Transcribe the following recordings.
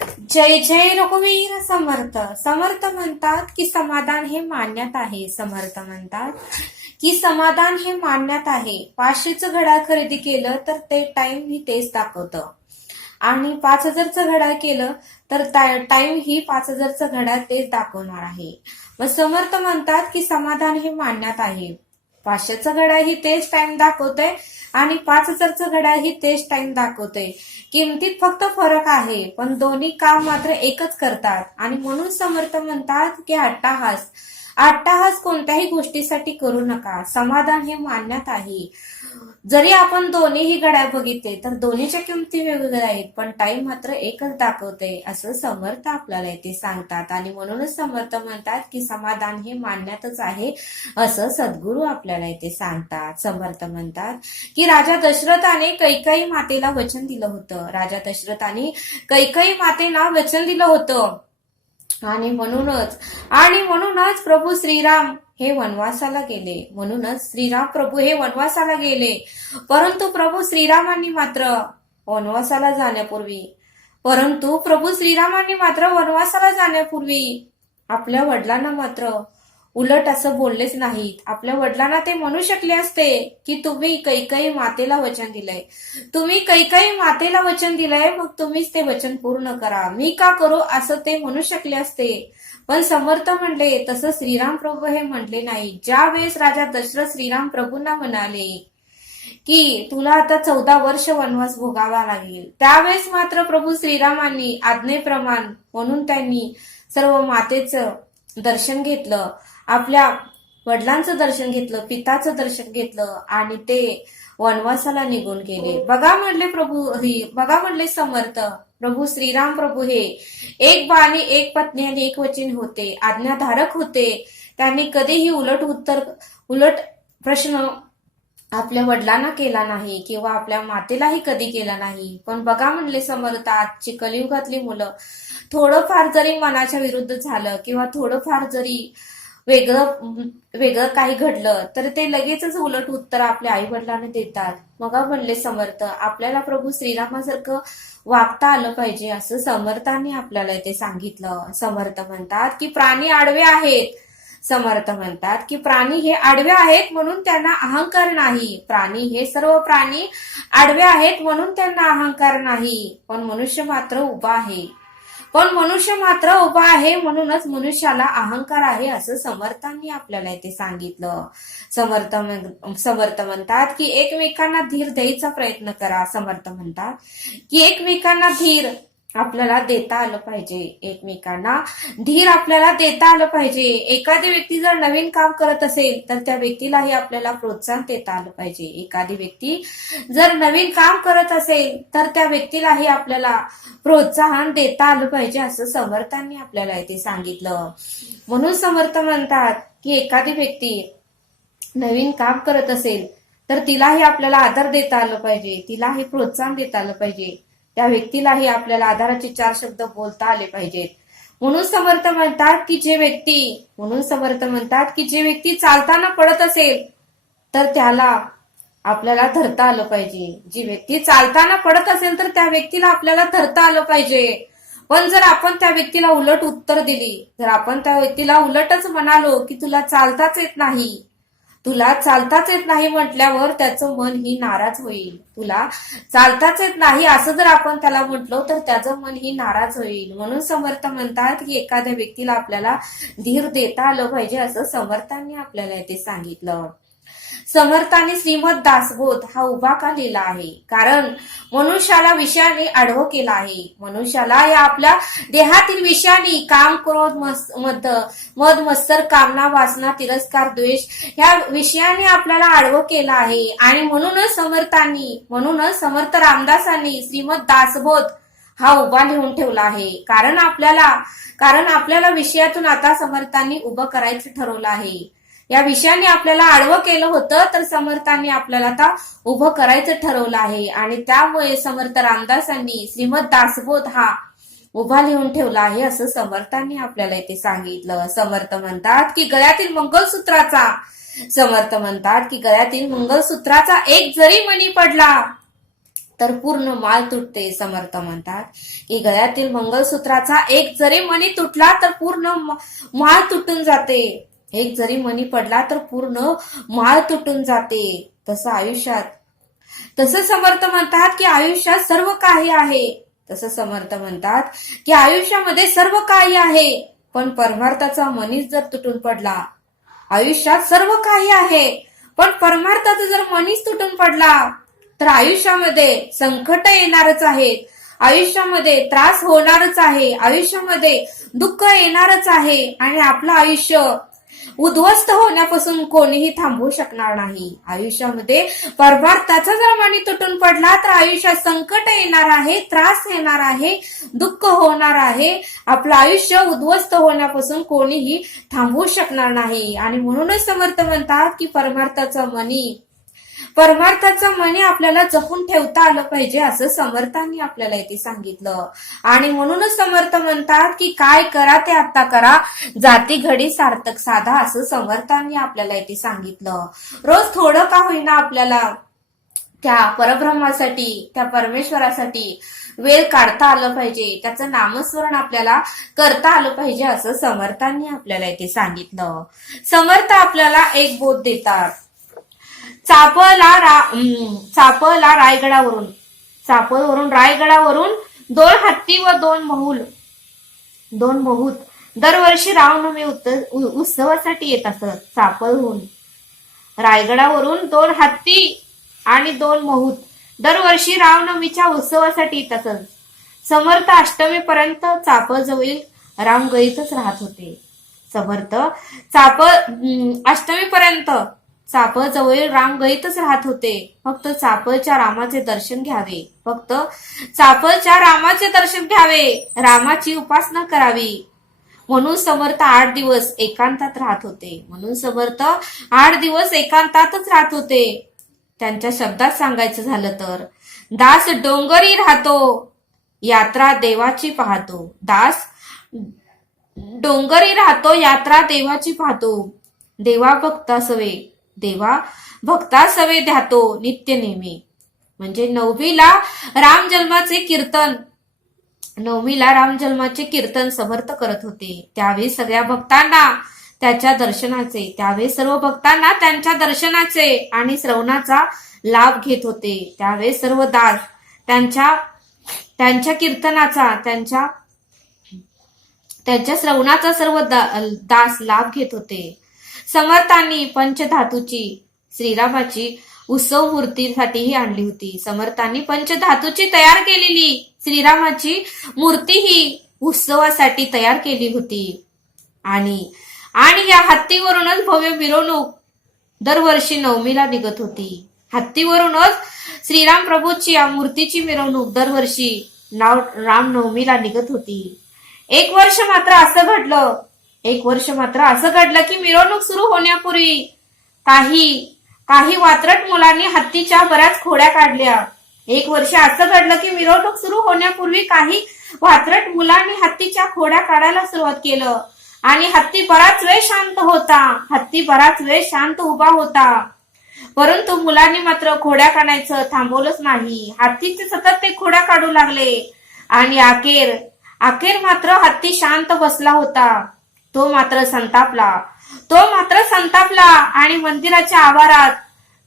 जय जय रघुवीर समर्थ. समर्थ म्हणतात की समाधान हे मान्यात आहे. समर्थ म्हणतात की समाधान हे मान्यात आहे. 500चं घड्याळ खरेदी केलं तर ते टाइम ही तेच दाखवतं आणि 5000चं घड्याळ केलं तर टाइम ही 5000चं घड्याळ तेच दाखवणार आहे. मग समर्थ म्हणतात की समाधान हे मान्यात आहे. 500चं घड्याळ ही तेच टाइम दाखवतंय आणि 5000चं घड्याळ ही तेच टाइम दाखवतंय. किमतीत फक्त फरक आहे, पण दोन्ही काम मात्र एकच करतात. आणि म्हणून समर्थ म्हणतात की अट्टाहास कोणत्याही गोष्टीसाठी करू नका. समाधान हे मान्यात आहे. जरी आपण दोन्हीही घड्याळ बघितले तर दोन्हीच्या किमती वेगवेगळ्या आहेत, पण टाइम मात्र एकच दाखवते असं समर्थ आपल्याला इथे सांगतात. आणि म्हणूनच समर्थ म्हणतात की समाधान हे मान्यातच आहे असं सद्गुरू आपल्याला इथे सांगतात. समर्थ म्हणतात की राजा दशरथाने कैकेयी मातेला वचन दिलं होतं. राजा दशरथाने कैकेयी मातेला वचन दिलं होतं आणि म्हणूनच प्रभू श्रीराम हे वनवासाला गेले. म्हणूनच श्रीराम प्रभू हे वनवासाला गेले. परंतु प्रभू श्रीरामांनी मात्र वनवासाला जाण्यापूर्वी आपल्या वडिलांना मात्र उलट असं बोललेच नाहीत. आपल्या वडिलांना ते म्हणू शकले असते की तुम्ही कैकेयी मातेला वचन दिलंय, मग तुम्हीच ते वचन पूर्ण करा, मी का करू असं ते म्हणू शकले असते. पण समर्थ म्हणले तसं श्रीराम प्रभू हे म्हणले नाही. ज्या वेळेस राजा दशरथ श्रीराम प्रभूंना म्हणाले की तुला आता 14 वर्ष वनवास भोगावा लागेल, त्यावेळेस मात्र प्रभू श्रीरामांनी आज्ञेप्रमाण म्हणून त्यांनी सर्व मातेचं दर्शन घेतलं, आपल्या वडिलांचं दर्शन घेतलं, पिताचं दर्शन घेतलं आणि ते वनवासाला निघून गेले. बघा म्हणले समर्थ प्रभू श्रीराम प्रभू हे एक बाणी, एक पत्नी आणि एक वचन होते, आज्ञाधारक होते. त्यांनी कधीही उलट प्रश्न आपल्या वडिलांना केला नाही किंवा आपल्या मातेलाही कधी केला नाही. पण बघा म्हणले समर्थ, आजची कलियुगातली मुलं थोडंफार जरी मनाच्या विरुद्ध झालं किंवा थोडंफार जरी वेगळं काही घडलं तर ते लगेचच उलट उत्तर आपल्या आई वडिलांना देतात. मग म्हणले समर्थ, आपल्याला प्रभू श्रीरामासारखं वागता आलं पाहिजे असं समर्थांनी आपल्याला इथे सांगितलं. समर्थ म्हणतात की प्राणी आडवे आहेत. समर्थ म्हणतात की प्राणी हे आडवे आहेत म्हणून त्यांना अहंकार नाही. सर्व प्राणी आडवे आहेत म्हणून त्यांना अहंकार नाही. पण मनुष्य मात्र उभा आहे म्हणूनच मनुष्याला अहंकार आहे असं समर्थांनी आपल्याला इथे सांगितलं. समर्थ म्हणतात की एकमेकांना धीर द्यायचा प्रयत्न करा. समर्थ म्हणतात की एकमेकांना धीर आपल्याला देता आलं पाहिजे. एखादी व्यक्ती जर नवीन काम करत असेल तर त्या व्यक्तीलाही आपल्याला प्रोत्साहन देता आलं पाहिजे. एखादी व्यक्ती जर नवीन काम करत असेल तर त्या व्यक्तीलाही आपल्याला प्रोत्साहन देता आलं पाहिजे असं समर्थांनी आपल्याला इथे सांगितलं. म्हणून समर्थ म्हणतात की एखादी व्यक्ती नवीन काम करत असेल तर तिलाही आपल्याला आदर देता आलं पाहिजे, तिलाही प्रोत्साहन देता आलं पाहिजे, त्या व्यक्तीलाही आपल्याला आधाराचे 4 शब्द बोलता आले पाहिजेत. म्हणून समर्थ म्हणतात की जे व्यक्ती चालताना पडत असेल तर त्याला आपल्याला धरता आलं पाहिजे. जी व्यक्ती चालताना पडत असेल तर त्या व्यक्तीला आपल्याला धरता आलं पाहिजे. पण जर आपण त्या व्यक्तीला उलट उत्तर दिली, जर आपण त्या व्यक्तीला उलटच म्हणालो की तुला चालताच येत नाही म्हटल्यावर त्याचं मन ही नाराज होईल. तुला चालताच येत नाही असं जर आपण त्याला म्हटलो तर त्याचं मन ही नाराज होईल. म्हणून समर्थ म्हणतात की एखाद्या व्यक्तीला आपल्याला धीर देता आलं पाहिजे असं समर्थांनी आपल्याला इथे सांगितलं. समर्थांनी श्रीमद दासबोध हा उभा का लिहिला आहे? कारण मनुष्याला विषयाने आडवं केला आहे. मनुष्याला या आपल्या देहातील विषयाने काम, क्रोध, मद मत्सर, कामना, वासना, तिरस्कार, द्वेष या विषयाने आपल्याला आडवं केलं आहे. आणि म्हणूनच समर्थ रामदासांनी श्रीमद दासबोध हा उभा लिहून ठेवला आहे. कारण आपल्याला विषयातून आता समर्थांनी उभं करायचं ठरवलं आहे. या विषयाने आपल्याला आडवं केलं होतं तर समर्थांनी आपल्याला आता उभं करायचं ठरवलं आहे. आणि त्यामुळे समर्थ रामदासांनी श्रीमद दासबोध हा उभा लिहून ठेवला आहे असं समर्थांनी आपल्याला इथे सांगितलं. समर्थ म्हणतात की गळ्यातील मंगळसूत्राचा एक जरी मणी पडला तर पूर्ण माळ तुटते. समर्थ म्हणतात की गळ्यातील मंगळसूत्राचा एक जरी मणी तुटला तर पूर्ण माळ तुटून जाते. एक जरी मणी पडला तर पूर्ण माळ तुटून जाते. तसं आयुष्यात, तसं समर्थ म्हणतात की आयुष्यात सर्व काही आहे. तसं समर्थ म्हणतात की आयुष्यामध्ये सर्व काही आहे, पण परमार्थाचा मनीच जर तुटून पडला, आयुष्यात सर्व काही आहे पण परमार्थाचा जर मनीच तुटून पडला तर आयुष्यामध्ये संकट येणारच आहेत, आयुष्यामध्ये त्रास होणारच आहे, आयुष्यामध्ये दुःख येणारच आहे आणि आपलं आयुष्य उद्ध्वस्त होण्यापासून कोणीही थांबवू शकणार नाही. आयुष्यामध्ये परमार्थाचा जर मणी तुटून पडला तर आयुष्यात संकट येणार आहे, त्रास येणार आहे, दुःख होणार आहे. आपलं आयुष्य उद्ध्वस्त होण्यापासून कोणीही थांबवू शकणार नाही. आणि म्हणूनच समर्थ म्हणतात की परमार्थाचं मनी आपल्याला जपून ठेवता आलं पाहिजे, असं समर्थांनी आपल्याला इथे सांगितलं. आणि म्हणूनच समर्थ म्हणतात की काय करा ते आता करा, जाती घडी सार्थक साधा, असं समर्थांनी आपल्याला इथे सांगितलं. रोज थोडं का होईना आपल्याला त्या परब्रह्मासाठी, त्या परमेश्वरासाठी वेळ काढता आलं पाहिजे, त्याचं नामस्मरण आपल्याला करता आलं पाहिजे, असं समर्थांनी आपल्याला इथे सांगितलं. समर्थ आपल्याला एक बोध देतात. चापला रायगडावरून 2 हत्ती व 2 महूत दरवर्षी रामनवमी उत्सवासाठी येत असत. चापळहून रायगडावरून 2 हत्ती आणि 2 महूत दरवर्षी रामनवमीच्या उत्सवासाठी येत असत. समर्थ अष्टमीपर्यंत चापळजवळील रामगईतच राहत होते. समर्थ अष्टमीपर्यंत चापळजवळील रामगईतच राहत होते. फक्त चापळच्या रामाचे दर्शन घ्यावे, फक्त चापळच्या रामाचे दर्शन घ्यावे, रामाची उपासना करावी, म्हणून समर्थ 8 दिवस एकांतात राहत होते. म्हणून समर्थ 8 दिवस एकांतातच राहत होते. त्यांच्या शब्दात सांगायचं झालं तर, दास डोंगरी राहतो, यात्रा देवाची पाहतो. दास डोंगरी राहतो, यात्रा देवाची पाहतो. देवा भक्तासवे ध्यातो नित्य नेमी. म्हणजे नवमीला रामजन्माचे कीर्तन समर्थ करत होते. त्यावेळी सगळ्या भक्तांना सर्व भक्तांना त्यांच्या दर्शनाचे आणि श्रवणाचा लाभ घेत होते. त्यावेळी सर्व दास त्यांच्या कीर्तनाचा, त्यांच्या श्रवणाचा सर्व दास लाभ घेत होते. समर्थांनी पंचधातूची श्रीरामाची उत्सव मूर्तीसाठीही आणली होती. समर्थांनी पंचधातूची तयार केलेली श्रीरामाची मूर्ती ही उत्सवासाठी तयार केली होती. आणि या हत्तीवरूनच भव्य मिरवणूक दरवर्षी नवमीला निघत होती. हत्तीवरूनच श्रीराम प्रभूची या मूर्तीची मिरवणूक दरवर्षी रामनवमीला निघत होती. एक वर्ष मात्र असं घडलं की मिरवणूक सुरू होण्यापूर्वी काही वात्रट मुलांनी हत्तीच्या बऱ्याच खोड्या काढल्या. एक वर्ष असं घडलं की मिरवणूक सुरू होण्यापूर्वी काही वात्रट मुलांनी हत्तीच्या खोड्या काढायला सुरुवात केलं. आणि हत्ती बराच वेळ शांत उभा होता. परंतु मुलांनी मात्र खोड्या काढायचं थांबवलंच नाही. हत्तीचे सतत ते खोड्या काढू लागले. आणि अखेर मात्र हत्ती शांत बसला होता. तो मात्र संतापला आणि मंदिराच्या आवारात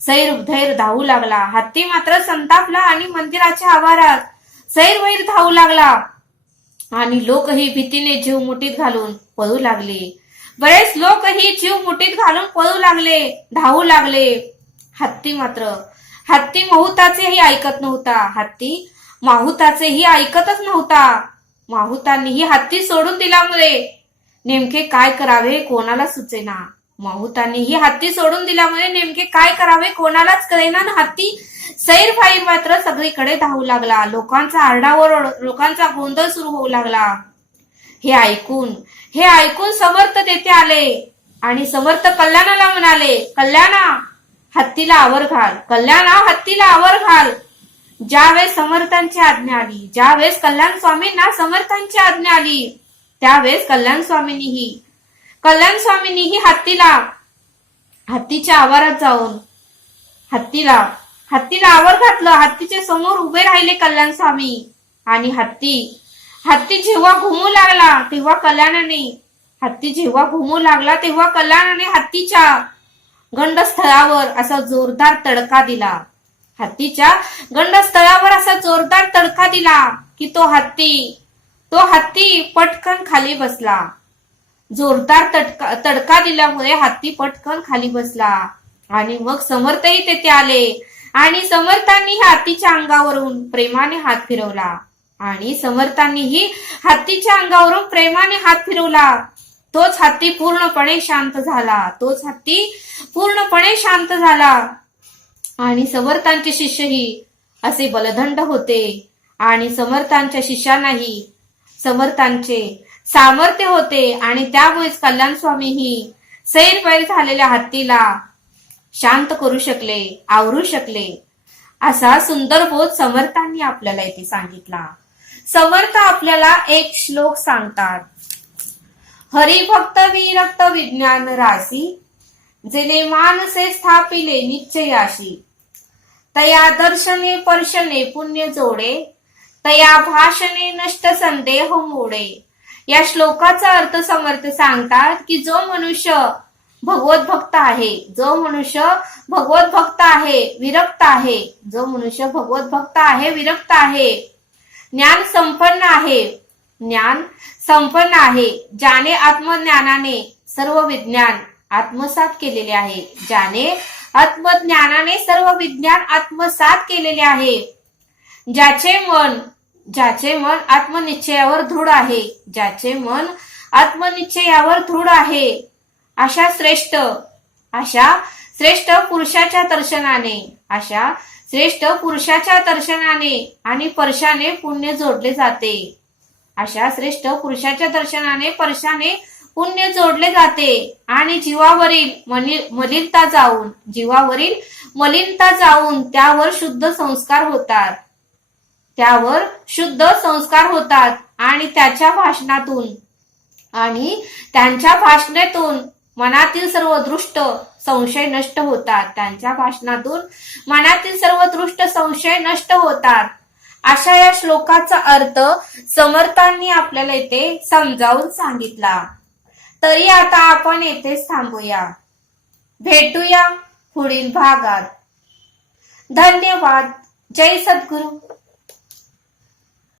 सैरभैर धावू लागला. हत्ती मात्र संतापला आणि मंदिराच्या आवारात सैरभैर धावू लागला. आणि लोकही भीतीने जीव मुठीत घालून पळू लागले. बरेच लोकही जीव मुठीत घालून पळू लागले, धावू लागले. हत्ती माहुताचेही ऐकत नव्हता. हत्ती माहुताचेही ऐकतच नव्हता. माहुतांनीही हत्ती सोडून दिल्यामुळे नेमके काय करावे कोणाला सुचेना. कोणालाच कळेना. हत्ती सैरभाई मात्र सगळीकडे धावू लागला. लोकांचा आरडाओरड, लोकांचा गोंधळ सुरू होऊ लागला. हे ऐकून समर्थ तेथे आले आणि समर्थ कल्याणाला म्हणाले, कल्याणा हत्तीला आवर घाल. ज्यावेळेस समर्थांची आज्ञा आली, ज्यावेळेस कल्याण स्वामींना समर्थांची आज्ञा आली, त्यावेळेस कल्याण स्वामींनीही हत्तीच्या आवारात जाऊन हत्तीला हत्तीला आवर घातलं. हत्तीच्या समोर उभे राहिले कल्याण स्वामी. आणि हत्ती जेव्हा घुमू लागला तेव्हा कल्याणाने हत्तीच्या गंडस्थळावर असा जोरदार तडका दिला. हत्तीच्या गंडस्थळावर असा जोरदार तडका दिला की तो हत्ती पटकन खाली बसला. जोरदार तडका दिल्यामुळे हत्ती पटकन खाली बसला. आणि मग समर्थही तेथे आले आणि समर्थांनी हत्तीच्या अंगावरून प्रेमाने हात फिरवला. तोच हत्ती पूर्णपणे शांत झाला. आणि समर्थांचे शिष्यही असे बलदंड होते आणि समर्थांच्या शिष्यांनाही समर्थांचे सामर्थ्य होते. आणि त्यामुळेच कल्याण स्वामीही सैरपैर झालेल्या हत्तीला शांत करू शकले, आवरू शकले. असा सुंदर बोध समर्थांनी आपल्याला इथे सांगितला. समर्थ आपल्याला एक श्लोक सांगतात. हरिभक्त विरक्त विज्ञान राशी, जेने मानसे स्थापिले निश्चयाशी, तया दर्शने पर्शने पुण्य जोडे, तया भाषणे नष्ट संदेह मोडे. या श्लोकाचा अर्थ समर्थ सांगतात की जो मनुष्य भगवत भक्त आहे, विरक्त आहे, ज्ञान संपन्न आहे, ज्याने आत्मज्ञानाने सर्व विज्ञान आत्मसात केलेले आहे, ज्याचे मन आत्मनिश्चयावर दृढ आहे, अशा श्रेष्ठ पुरुषाच्या दर्शनाने आणि स्पर्शाने पुण्य जोडले जाते. आणि जीवावरील मलिनता जाऊन त्यावर शुद्ध संस्कार होतात. आणि त्यांच्या भाषणातून मनातील सर्व दृष्ट संशय नष्ट होतात. अशा या श्लोकाचा अर्थ समर्थांनी आपल्याला इथे समजावून सांगितला. तरी आता आपण येथेच थांबूया. भेटूया पुढील भागात. धन्यवाद. जय सद्गुरु.